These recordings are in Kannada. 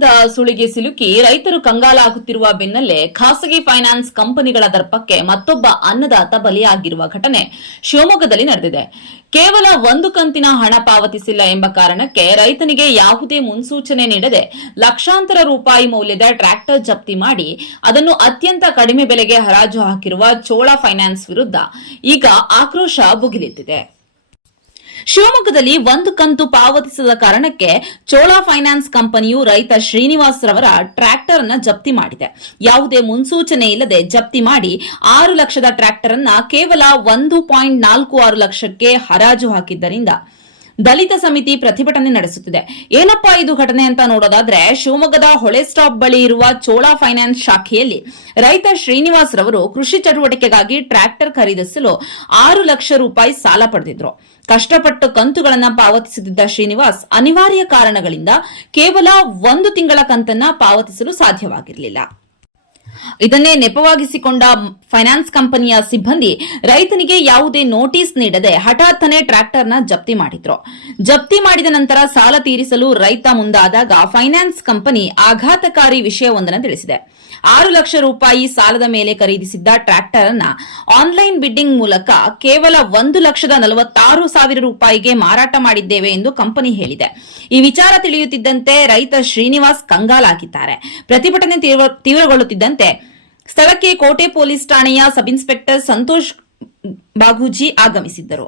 ಸಾಲದ ಸುಳಿಗೆ ಸಿಲುಕಿ ರೈತರು ಕಂಗಾಲಾಗುತ್ತಿರುವ ಬೆನ್ನಲ್ಲೇ ಖಾಸಗಿ ಫೈನಾನ್ಸ್ ಕಂಪನಿಗಳ ದರ್ಪಕ್ಕೆ ಮತ್ತೊಬ್ಬ ಅನ್ನದಾತ ಬಲಿಯಾಗಿರುವ ಘಟನೆ ಶಿವಮೊಗ್ಗದಲ್ಲಿ ನಡೆದಿದೆ. ಕೇವಲ ಒಂದು ಕಂತಿನ ಹಣ ಪಾವತಿಸಿಲ್ಲ ಎಂಬ ಕಾರಣಕ್ಕೆ ರೈತನಿಗೆ ಯಾವುದೇ ಮುನ್ಸೂಚನೆ ನೀಡದೆ ಲಕ್ಷಾಂತರ ರೂಪಾಯಿ ಮೌಲ್ಯದ ಟ್ರ್ಯಾಕ್ಟರ್ ಜಪ್ತಿ ಮಾಡಿ ಅದನ್ನು ಅತ್ಯಂತ ಕಡಿಮೆ ಬೆಲೆಗೆ ಹರಾಜು ಹಾಕಿರುವ ಚೋಳ ಫೈನಾನ್ಸ್ ವಿರುದ್ಧ ಈಗ ಆಕ್ರೋಶ ಭುಗಿಲೆದ್ದಿದೆ. ಶಿವಮೊಗ್ಗದಲ್ಲಿ ಒಂದು ಕಂತು ಪಾವತಿಸದ ಕಾರಣಕ್ಕೆ ಚೋಳ ಫೈನಾನ್ಸ್ ಕಂಪನಿಯು ರೈತ ಶ್ರೀನಿವಾಸ್ ರವರ ಟ್ರ್ಯಾಕ್ಟರ್ ಅನ್ನು ಜಪ್ತಿ ಮಾಡಿದೆ. ಯಾವುದೇ ಮುನ್ಸೂಚನೆ ಇಲ್ಲದೆ ಜಪ್ತಿ ಮಾಡಿ 6 ಲಕ್ಷದ ಟ್ರ್ಯಾಕ್ಟರ್ ಅನ್ನು ಕೇವಲ 1.46 ಲಕ್ಷಕ್ಕೆ ಹರಾಜು ಹಾಕಿದ್ದರಿಂದ ದಲಿತ ಸಮಿತಿ ಪ್ರತಿಭಟನೆ ನಡೆಸುತ್ತಿದೆ. ಏನಪ್ಪಾ ಇದು ಘಟನೆ ಅಂತ ನೋಡೋದಾದ್ರೆ, ಶಿವಮೊಗ್ಗದ ಹೊಳೆ ಸ್ಟಾಪ್ ಬಳಿ ಇರುವ ಚೋಳ ಫೈನಾನ್ಸ್ ಶಾಖೆಯಲ್ಲಿ ರೈತ ಶ್ರೀನಿವಾಸ್ ರವರು ಕೃಷಿ ಚಟುವಟಿಕೆಗಾಗಿ ಟ್ರ್ಯಾಕ್ಟರ್ ಖರೀದಿಸಲು 6 ಲಕ್ಷ ರೂಪಾಯಿ ಸಾಲ ಪಡೆದಿದ್ರು. ಕಷ್ಟಪಟ್ಟು ಕಂತುಗಳನ್ನು ಪಾವತಿಸುತ್ತಿದ್ದ ಶ್ರೀನಿವಾಸ್ ಅನಿವಾರ್ಯ ಕಾರಣಗಳಿಂದ ಕೇವಲ 1 ತಿಂಗಳ ಕಂತನ್ನ ಪಾವತಿಸಲು ಸಾಧ್ಯವಾಗಿರಲಿಲ್ಲ. ಇದನ್ನೇ ನೆಪವಾಗಿಸಿಕೊಂಡ ಫೈನಾನ್ಸ್ ಕಂಪನಿಯ ಸಿಬ್ಬಂದಿ ರೈತನಿಗೆ ಯಾವುದೇ ನೋಟಿಸ್ ನೀಡದೆ ಹಠಾತ್ತನೆ ಟ್ರ್ಯಾಕ್ಟರ್ನ ಜಪ್ತಿ ಮಾಡಿದ್ರು. ಜಪ್ತಿ ಮಾಡಿದ ನಂತರ ಸಾಲ ತೀರಿಸಲು ರೈತ ಮುಂದಾದಾಗ ಫೈನಾನ್ಸ್ ಕಂಪನಿ ಆಘಾತಕಾರಿ ವಿಷಯವೊಂದನ್ನು ತಿಳಿಸಿದೆ. 6 ಲಕ್ಷ ರೂಪಾಯಿ ಸಾಲದ ಮೇಲೆ ಖರೀದಿಸಿದ್ದ ಟ್ರ್ಯಾಕ್ಟರ್ ಅನ್ನ ಆನ್ಲೈನ್ ಬಿಡ್ಡಿಂಗ್ ಮೂಲಕ ಕೇವಲ 1,46,000 ರೂಪಾಯಿಗೆ ಮಾರಾಟ ಮಾಡಿದ್ದೇವೆ ಎಂದು ಕಂಪನಿ ಹೇಳಿದೆ. ಈ ವಿಚಾರ ತಿಳಿಯುತ್ತಿದ್ದಂತೆ ರೈತ ಶ್ರೀನಿವಾಸ್ ಕಂಗಾಲಾಗಿದ್ದಾರೆ. ಪ್ರತಿಭಟನೆ ತೀವ್ರಗೊಳ್ಳುತ್ತಿದ್ದಂತೆ ಸ್ಥಳಕ್ಕೆ ಕೋಟೆ ಪೊಲೀಸ್ ಠಾಣೆಯ ಸಬ್ ಇನ್ಸ್ಪೆಕ್ಟರ್ ಸಂತೋಷ್ ಬಾಗೂಜಿ ಆಗಮಿಸಿದ್ದರು.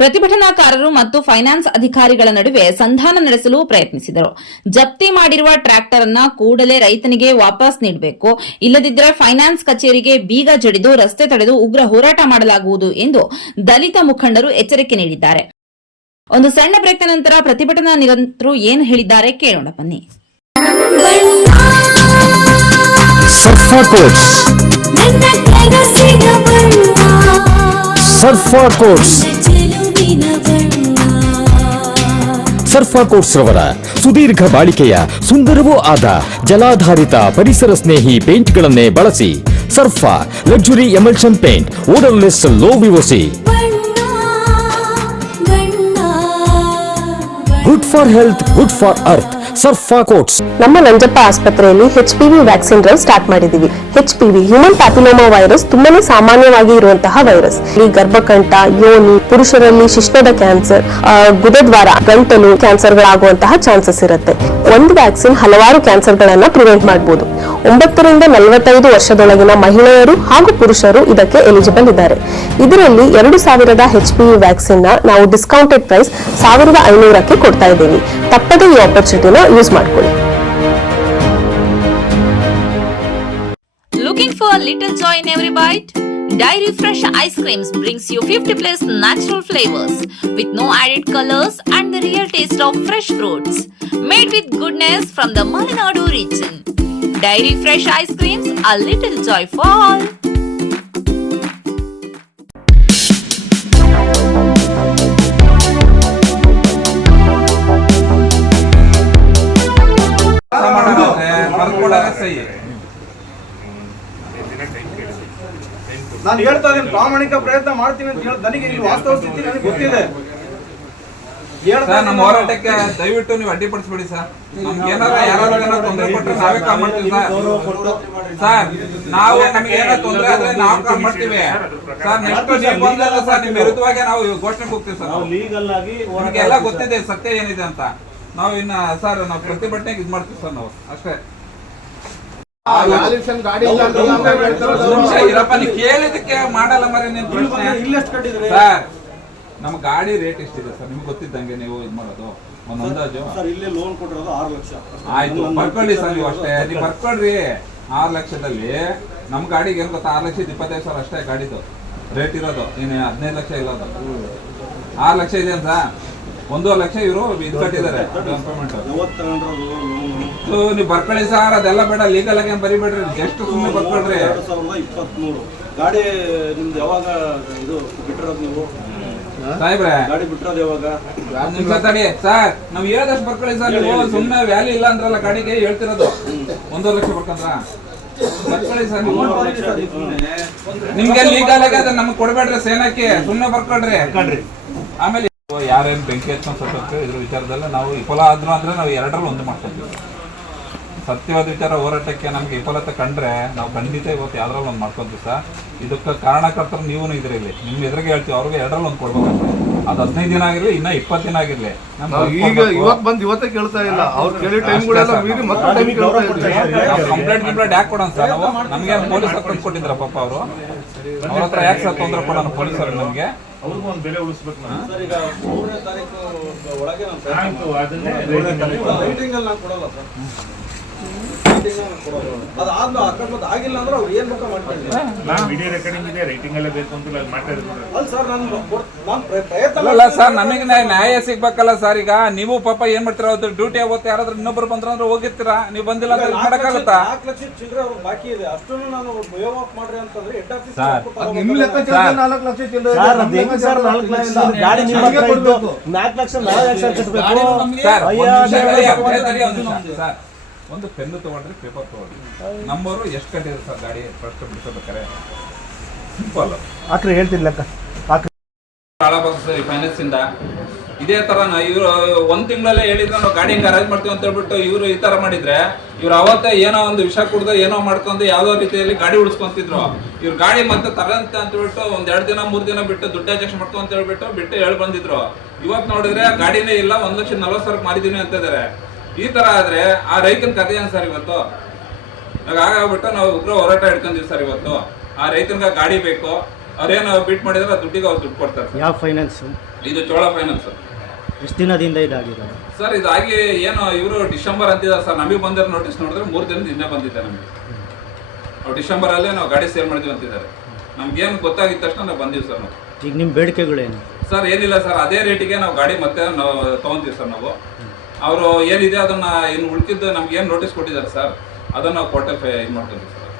ಪ್ರತಿಭಟನಾಕಾರರು ಮತ್ತು ಫೈನಾನ್ಸ್ ಅಧಿಕಾರಿಗಳ ನಡುವೆ ಸಂಧಾನ ನಡೆಸಲು ಪ್ರಯತ್ನಿಸಿದರು. ಜಪ್ತಿ ಮಾಡಿರುವ ಟ್ರ್ಯಾಕ್ಟರ್ ಅನ್ನ ಕೂಡಲೇ ರೈತನಿಗೆ ವಾಪಸ್ ನೀಡಬೇಕು, ಇಲ್ಲದಿದ್ದರೆ ಫೈನಾನ್ಸ್ ಕಚೇರಿಗೆ ಬೀಗ ಜಡಿದು ರಸ್ತೆ ತಡೆದು ಉಗ್ರ ಹೋರಾಟ ಮಾಡಲಾಗುವುದು ಎಂದು ದಲಿತ ಮುಖಂಡರು ಎಚ್ಚರಿಕೆ ನೀಡಿದ್ದಾರೆ. ಒಂದು ಸಣ್ಣ ಬ್ರೇಕ್ ನಂತರ ಪ್ರತಿಭಟನಾ ನಿರತರು ಏನು ಹೇಳಿದ್ದಾರೆ ಕೇಳೋಣ ಬನ್ನಿ. ಸರ್ಫಾ ಕೋಟ್ಸ್ ರವರ ಸುದೀರ್ಘ ಬಾಳಿಕೆಯ ಸುಂದರವೂ ಆದ ಜಲಾಧಾರಿತ ಪರಿಸರ ಸ್ನೇಹಿ ಪೇಂಟ್ಗಳನ್ನೇ ಬಳಸಿ. Surfa luxury emulsion paint, odourless, low VOC, good for health, good for earth. Surfa coats. ನಮ್ಮ ನಂಜಪ್ಪ ಆಸ್ಪತ್ರೆಯಲ್ಲಿ HPV ವ್ಯಾಕ್ಸಿನ್ ಡ್ರೈವ್ ಸ್ಟಾರ್ಟ್ ಮಾಡಿದೀವಿ. HPV ಹ್ಯೂಮನ್ ಪ್ಯಾಪಿಲೋಮಾ ವೈರಸ್ ತುಂಬಾನೇ ಸಾಮಾನ್ಯವಾಗಿ ಇರುವಂತಹ ವೈರಸ್. ಈ ಗರ್ಭಕಂಠ, ಯೋನಿ, ಪುರುಷರಲ್ಲಿ ಶಿಶ್ನದ ಕ್ಯಾನ್ಸರ್, ಗುದದ್ವಾರ, ಗಂಟಲು ಕ್ಯಾನ್ಸರ್ಗಳಾಗುವಂತಹ ಚಾನ್ಸಸ್ ಇರುತ್ತೆ. ಒಂದು ವ್ಯಾಕ್ಸಿನ್ ಹಲವಾರು ಕ್ಯಾನ್ಸರ್ಗಳನ್ನ ಪ್ರಿವೆಂಟ್ ಮಾಡಬಹುದು. 9 ರಿಂದ 45 ವರ್ಷದೊಳಗಿನ ಮಹಿಳೆಯರು ಹಾಗೂ ಪುರುಷರು ಇದಕ್ಕೆ ಎಲಿಜಿಬಲ್ ಇದ್ದಾರೆ. ಇದರಲ್ಲಿ 2,000 HPV ವ್ಯಾಕ್ಸಿನ್ ನಾವು ಡಿಸ್ಕೌಂಟೆಡ್ ಪ್ರೈಸ್ 1,500ಕ್ಕೆ ಕೊಡ್ತಾ ಇದ್ದೀವಿ. ತಪ್ಪದೆ ಈ ಆಪರ್ಚುನಿಟಿನ ಯೂಸ್ ಮಾಡ್ಕೊಳ್ಳಿ. Looking for a little joy in every bite? Dairy Fresh Ice Creams brings you 50+ natural flavors with no added colors and the real taste of fresh fruits. Made with goodness from the Malenadu region. Dairy Fresh Ice Creams, a little joy for all. ನಾನು ಹೇಳ್ತಾ ಇದ್ದೀನಿ, ಪ್ರಾಮಾಣಿಕ ಪ್ರಯತ್ನ ಮಾಡ್ತೀನಿ ಅಂತ ಹೇಳಿ ನನಗೆ ಇಲ್ಲಿ ವಾಸ್ತವ ಸ್ಥಿತಿ ನನಗೆ ಗೊತ್ತಿದೆ. ನಮ್ಮ ಹೋರಾಟಕ್ಕೆ ದಯವಿಟ್ಟು ನೀವು ಅಡ್ಡಿಪಡಿಸಬೇಡಿ ಸರ್. ನಮ್ಗೆ ಯಾರು ತೊಂದರೆ ಕೊಟ್ಟರೆ ನಾವೇ ಕಾಲ್ ಮಾಡ್ತೀವಿ ಸರ್. ನಾವು ನಮ್ಗೆ ಏನಾದ್ರು ತೊಂದರೆ ಆದ್ರೆ ನಾವು ಕಾಲ್ ಮಾಡ್ತೀವಿ ಸರ್. ನೆಕ್ಸ್ಟ್ ನೀವು ಬಂದಲ್ಲ ಸರ್, ನಿಮ್ ವಿರುದ್ಧವಾಗಿ ನಾವು ಘೋಷಣೆಗೆ ಹೋಗ್ತೀವಿ ಸರ್. ಲೀಗಲ್ ಆಗಿ ನಮಗೆಲ್ಲ ಗೊತ್ತಿದೆ ಸತ್ಯ ಏನಿದೆ ಅಂತ. ನಾವು ಇನ್ನ ಸರ್ ನಾವು ಪ್ರತಿಭಟನೆಗೆ ಇದ್ ಮಾಡ್ತೀವಿ ಸರ್. ನಾವು ಅಷ್ಟೇ ಕೇಳಿದಕ್ಕೆ ಮಾಡಲ್ಲ ಮರಿ ಸರ್. ನಮ್ಮ ಗಾಡಿ ರೇಟ್ ಎಷ್ಟಿದೆ ಸರ್ ನಿಮ್ಗೆ ಗೊತ್ತಿದ್ದಂಗೆ ನೀವು ಇದ್ ಮಾಡೋದು ಒಂದು ಅಂದಾಜು. ಇಲ್ಲೇ ಲೋನ್ ಕೊಟ್ಟಿರೋದು 6 ಲಕ್ಷ. ಆಯ್ತು, ಬರ್ಕೊಳ್ಳಿ ಸರ್. ನೀವು ಅಷ್ಟೇ ನೀವು ಬರ್ಕೊಳ್ರಿ. 6 ಲಕ್ಷದಲ್ಲಿ ನಮ್ ಗಾಡಿಗೆ ಏನ್ ಗೊತ್ತಾ, 6,25,000 ಅಷ್ಟೇ ಗಾಡಿದು ರೇಟ್ ಇರೋದು. ಏನು 15 ಲಕ್ಷ ಇಲ್ಲ. 6 ಲಕ್ಷ ಇದೆ ಅಂತ 1.5 ಲಕ್ಷ ಇವರು ಇದು ಕಟ್ಟಿದ್ದಾರೆ ಡೌನ್ ಪೇಮೆಂಟ್. ನೀವು ಬರ್ಕೊಳ್ಳಿ ಸರ್. ಅದೆಲ್ಲ ಬೇಡ, ಲೀಗಲ್ ಆಗಿ ಬರಿಬೇಡ್ರಿ. ಜಸ್ಟ್ ಸುಮ್ಮನೆ ಬರ್ಕೊಳ್ರಿ. 2023 ಗಾಡಿ ನಿಮ್ದು ಯಾವಾಗ ಇದು ಬಿಟ್ಟಿರೋದು ನೀವು ಸಾಹೇಬ್ರೆ? ಗಾಡಿ ಬಿಟ್ಟಿರೋದು ಯಾವಾಗ? ನಿಮ್ಗೆ ತಡಿ ಸರ್, ನಾವ್ ಹೇಳ್ದಷ್ಟು ಬರ್ಕೊಳ್ಳಿ ಸರ್. ನೀವು ಸುಮ್ಮನೆ ವ್ಯಾಲ್ಯೂ ಇಲ್ಲ ಅಂದ್ರಲ್ಲ ಗಾಡಿಗೆ ಹೇಳ್ತಿರೋದು. 1.5 ಲಕ್ಷ ಬರ್ಕಂದ್ರ ಬರ್ಕೊಳ್ಳಿ ಸರ್. ನಿಮ್ಗೆ ಲೀಗಲ್ ಆಗಿ ಅದ ನಮ್ಗೆ ಕೊಡ್ಬೇಡ್ರಿ ಸೇನಕ್ಕೆ. ಸುಮ್ಮನೆ ಬರ್ಕೊಳ್ರಿ. ಆಮೇಲೆ ಅಥವಾ ಯಾರೇನು ಬೆಂಕಿ ಹಚ್ಕೊಂಡು ಸತ್ತೋಗ್ತೀವಿ ಇದ್ರ ವಿಚಾರದಲ್ಲಿ ನಾವು ವಿಫಲ ಆದ್ರೂ ಅಂದರೆ ನಾವು ಎರಡರಲ್ಲಿ ಒಂದು ಮಾಡ್ಕೊತೀವಿ. ಸತ್ಯವಾದ ವಿಚಾರ ಹೋರಾಟಕ್ಕೆ ನಮಗೆ ವಿಫಲತೆ ಕಂಡ್ರೆ ನಾವು ಖಂಡಿತ ಇವತ್ತು ಯಾವ್ದ್ರಲ್ಲಿ ಒಂದು ಮಾಡ್ಕೊತೀವಿ ಸರ್. ಇದಕ್ಕೆ ಕಾರಣಕರ್ತರು ನೀವು ಇದ್ರಿ ಇಲ್ಲಿ ನಿಮ್ಮ ಎದುರಿಗೆ ಹೇಳ್ತೀವಿ, ಅವ್ರಿಗೆ ಎರಡರಲ್ಲಿ ಒಂದು ಕೊಡ್ಬೇಕಂತ. ಅದು 15 ದಿನ ಆಗಿರಲಿ, ಇನ್ನ 20 ದಿನ ಆಗಿರಲಿ. ಈಗ ಇವತ್ತು ಬಂದು ಇವತ್ತೇ ಕೇಳ್ತಾ ಇಲ್ಲ, ಅವ್ರು ಕೇಳಿ ಟೈಮ್ಗಳೆಲ್ಲ ಮೀರಿ ಮತ್ತೆ ಟೈಮ್ ಕೇಳ್ತಾ ಇದ್ದೀವಿ. ಕಂಪ್ಲೇಂಟ್ ಯಾಕೆ ಕೊಡೋಣ ಸರ್ ನಾವು? ನಮಗೆ ಪೊಲೀಸ್ ಹತ್ರ ಕೊಟ್ಟಿದ್ರ ಪಾಪ ಅವರು, ಅವ್ರ ಹತ್ರ ಯಾಕೆ ಸರ್ ತೊಂದರೆ ಕೊಡೋಣ ಪೊಲೀಸರು ನಮಗೆ? ಅವ್ರಿಗೂ ಒಂದು ಬೆಲೆ ಉಳಿಸ್ಬೇಕು ನಾವು. ಸರ್ ಈಗ 3ನೇ ತಾರೀಕು ಒಳಗೆ ನಾನು ಆಯ್ತು, ಅದನ್ನೇ ಮೀಟಿಂಗ್ ಅಲ್ಲಿ ನಾನು ಕೊಡಲ್ಲ ಸರ್. ಅದಾದ್ಮೇಲೆ ಅಕಸ್ಮಾತ್ ಆಗಿಲ್ಲ ಅಂದ್ರೆ ಅವ್ರು ಏನ್ ಬೇಕಾ ಮಾಡ್ತೀನಿ. ನಾನು ವಿಡಿಯೋ ರೆಕಾರ್ಡಿಂಗ್ ಇದೆ, ರೈಟಿಂಗ್ ಎಲ್ಲ ಬೇಕು ಅಂತ ಅಲ್ಲಿ ಮಾಡ್ತಾ ಇದ್ದೀನಿ. ಅಲ್ಲ ಸರ್, ನಾನು ಪ್ರಯತ್ನ ಅಲ್ಲ ಸರ್, ನಮಗೆ ನ್ಯಾಯ ಸಿಗ್ಬೇಕಲ್ಲ ಸರ್. ಈಗ ನೀವು ಪಾಪ ಏನ್ ಮಾಡ್ತೀರಾ, ಅದು ಡ್ಯೂಟಿ ಅವತ್ತು ಯಾರಾದ್ರೂ ಇನ್ನೊಬ್ರು ಬಂದ್ರೆ ಹೋಗಿರ್ತೀರಾ, ನೀವು ಬಂದಿಲ್ಲ ಅಂತ ಮಾಡಕ್ಕಾಗತ್ತಾ? 4 ಲಕ್ಷ ಚಿಲ್ಲರೆ ಅವ್ರಿಗೆ ಬಾಕಿ ಇದೆ, ಅಷ್ಟನ್ನು ನಾನು ವೇವ್ ಆಫ್ ಮಾಡ್ರಿ ಅಂತಂದ್ರೆ ಹೆಡ್ ಆಫೀಸ್ ನಿಮ್ ಲೆಕ್ಕಾಚಾರ 4 ಲಕ್ಷ ಚಿಲ್ಲರೆ ಸರ್ 4 ಲಕ್ಷ ಗಾಡಿ ನಿಮ್ಮ ಹತ್ರ ಇದ್ದು 4 ಲಕ್ಷ 4 ಲಕ್ಷ ಕಟ್ಟಬೇಕು. ಸರ್, ಒಂದು ಪೆನ್ನು ತಗೊಂಡ್ರಿ, ಪೇಪರ್ ತಗೊಂಡ್ರಿ, ನಂಬರು ಎಷ್ಟು ಕಟ್ಟಿದೆ ಸರ್ ಗಾಡಿ ಫಸ್ಟ್ ಬಿಡಿಸಬೇಕಾರೆ? ಸಿಂಪಲ್ ಆಕ್ರೆ ಹೇಳ್ತೀನಿ ಲೆಕ್ಕ. ಫೈನಾನ್ಸ್ ಇಂದ ಇದೇ ತರ ಇವರು 1 ತಿಂಗಳಲ್ಲೇ ಹೇಳಿದ್ರೆ ನಾವು ಗಾಡಿ ಹಿಂಗೆ ಅರೇಂಜ್ ಮಾಡ್ತೀವಿ ಅಂತ ಹೇಳ್ಬಿಟ್ಟು ಇವರು ಈ ತರ ಮಾಡಿದ್ರೆ, ಇವ್ರು ಅವತ್ತೇ ಏನೋ ಒಂದು ವಿಷ ಕುಡ್ದು ಏನೋ ಮಾಡ್ಕೊಂಡು ಯಾವ್ದೋ ರೀತಿಯಲ್ಲಿ ಗಾಡಿ ಉಳಿಸ್ಕೊಂತಿದ್ರು. ಇವ್ರು ಗಾಡಿ ಮತ್ತೆ ತರಂತ ಅಂತ ಹೇಳ್ಬಿಟ್ಟು 1-2 ದಿನ 3 ದಿನ ಬಿಟ್ಟು ದುಡ್ಡು ಅಡ್ಜಸ್ಟ್ ಮಾಡ್ಕೊ ಅಂತ ಹೇಳ್ಬಿಟ್ಟು ಹೇಳಿ ಬಂದಿದ್ರು. ಇವತ್ತು ನೋಡಿದ್ರೆ ಗಾಡಿನೇ ಇಲ್ಲ, 1,40,000 ಮಾರಿದೀನಿ ಅಂತ ಇದಾರೆ. ಈ ತರ ಆದ್ರೆ ಆ ರೈತನ ಕಥೆ ಏನ್ ಸರ್? ಇವತ್ತು ಆಗಾಗ್ಬಿಟ್ಟು ನಾವು ಉಗ್ರ ಹೋರಾಟ ಹಿಡ್ಕೊಂಡಿವಿ ಸರ್. ಇವತ್ತು ಆ ರೈತನಿಗೆ ಗಾಡಿ ಬೇಕು, ಅವ್ರೇನು ಬಿಟ್ ಮಾಡಿದ್ರೆ ಆ ದುಡ್ಡಿಗೆ ಅವ್ರು ದುಡ್ಡು ಕೊಡ್ತಾರೆ. ಯಾವ ಫೈನಾನ್ಸ್? ಇದು ಚೋಳ ಫೈನಾನ್ಸ್. ಎಷ್ಟು ದಿನದಿಂದ ಇದಾಗಿದೆ ಸರ್? ಇದಾಗಿ ಏನು ಇವರು ಡಿಸೆಂಬರ್ ಅಂತಿದ್ದಾರೆ ಸರ್. ನಮಗೆ ಬಂದಿರೋ ನೋಟಿಸ್ ನೋಡಿದ್ರೆ 3 ದಿನದ ಹಿಂದೆ ಬಂದಿದೆ ನಮಗೆ. ಅವ್ರು ಡಿಸೆಂಬರ್ ಅಲ್ಲೇ ನಾವು ಗಾಡಿ ಸೇಲ್ ಮಾಡಿದ್ವಿ ಅಂತಿದ್ದಾರೆ. ನಮ್ಗೇನು ಗೊತ್ತಾಗಿದ್ದ ತಕ್ಷಣ ನಾವು ಬಂದೀವಿ ಸರ್. ನಾವು ಈಗ ನಿಮ್ಮ ಬೇಡಿಕೆಗಳೇನು ಸರ್? ಏನಿಲ್ಲ ಸರ್, ಅದೇ ರೇಟಿಗೆ ನಾವು ಗಾಡಿ ಮತ್ತೆ ನಾವು ತೊಗೊಂತೀವಿ ಸರ್. ನಾವು ಅವರು ಏನಿದೆ ಅದನ್ನ ಏನು ಉಳ್ಕಿದ್ದು ನಮ್ಗೆ ಏನು ನೋಟಿಸ್ ಕೊಟ್ಟಿದ್ದಾರೆ ಸರ್, ಅದನ್ನ ನಾವು ಕೋರ್ಟಲ್ಲಿ ಇದು ಮಾಡ್ತೀವಿ ಸರ್.